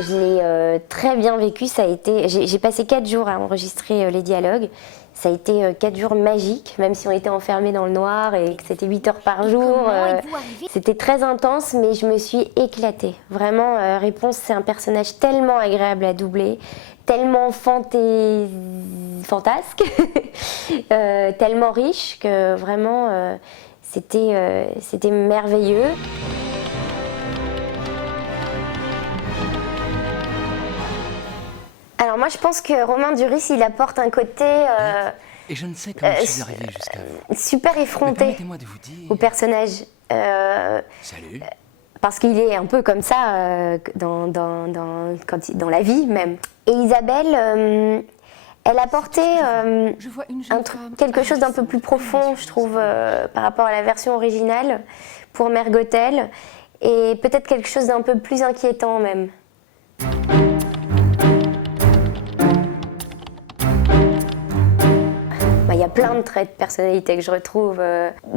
Je l'ai très bien vécu, ça a été... J'ai passé 4 jours à enregistrer les dialogues. Ça a été 4 jours magiques, même si on était enfermés dans le noir et que c'était 8 heures par jour. C'était très intense, mais je me suis éclatée. Vraiment, Réponse, c'est un personnage tellement agréable à doubler, tellement fantasque, tellement riche que vraiment, c'était merveilleux. Alors moi je pense que Romain Duris il apporte un côté et je ne sais comment je suis arrivé jusqu'à vous. Super effronté de vous dire... au personnage. Salut. Parce qu'il est un peu comme ça dans la vie même. Et Isabelle, elle apportait quelque chose d'un peu plus profond, je trouve, par rapport à la version originale pour Mère Gothel, et peut-être quelque chose d'un peu plus inquiétant même. Il y a plein de traits de personnalité que je retrouve,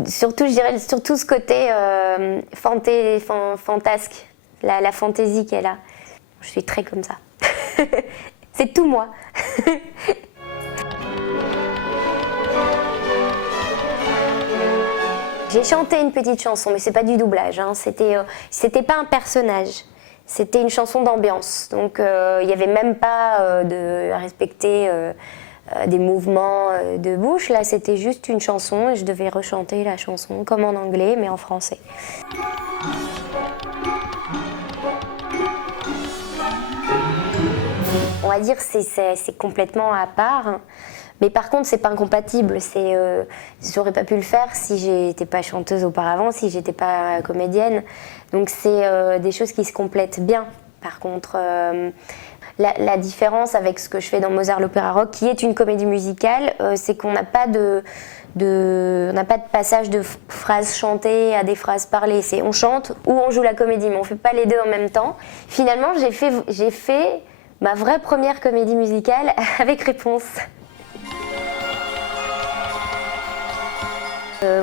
surtout je dirais surtout ce côté fantasque, la fantaisie qu'elle a. Je suis très comme ça. C'est tout moi. J'ai chanté une petite chanson, mais c'est pas du doublage, hein. C'était pas un personnage. C'était une chanson d'ambiance, donc il n'y avait même pas à respecter des mouvements de bouche. Là, c'était juste une chanson et je devais rechanter la chanson comme en anglais, mais en français. On va dire que c'est complètement à part. Mais par contre, c'est pas incompatible. J'aurais pas pu le faire si j'étais pas chanteuse auparavant, si j'étais pas comédienne. Donc c'est des choses qui se complètent bien. Par contre, la différence avec ce que je fais dans Mozart l'Opéra Rock, qui est une comédie musicale, c'est qu'on n'a pas de passage de phrases chantées à des phrases parlées. On chante ou on joue la comédie, mais on fait pas les deux en même temps. Finalement, j'ai fait ma vraie première comédie musicale avec Réponse.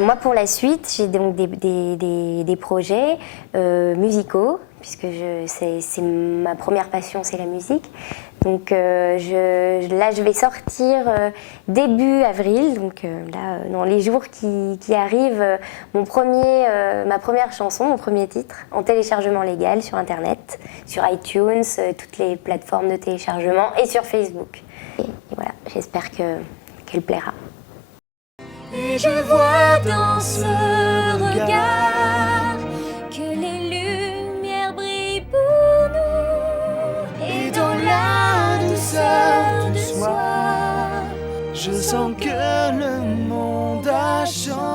Moi, pour la suite, j'ai donc des projets musicaux, puisque c'est ma première passion, c'est la musique. Donc là, je vais sortir début avril, donc là, dans les jours qui arrivent, ma première chanson, mon premier titre, en téléchargement légal sur Internet, sur iTunes, toutes les plateformes de téléchargement et sur Facebook. Et voilà, j'espère qu'elle plaira. Et je vois dans ce regard que les lumières brillent pour nous. Et dans la douceur du soir, je sens que le monde a changé.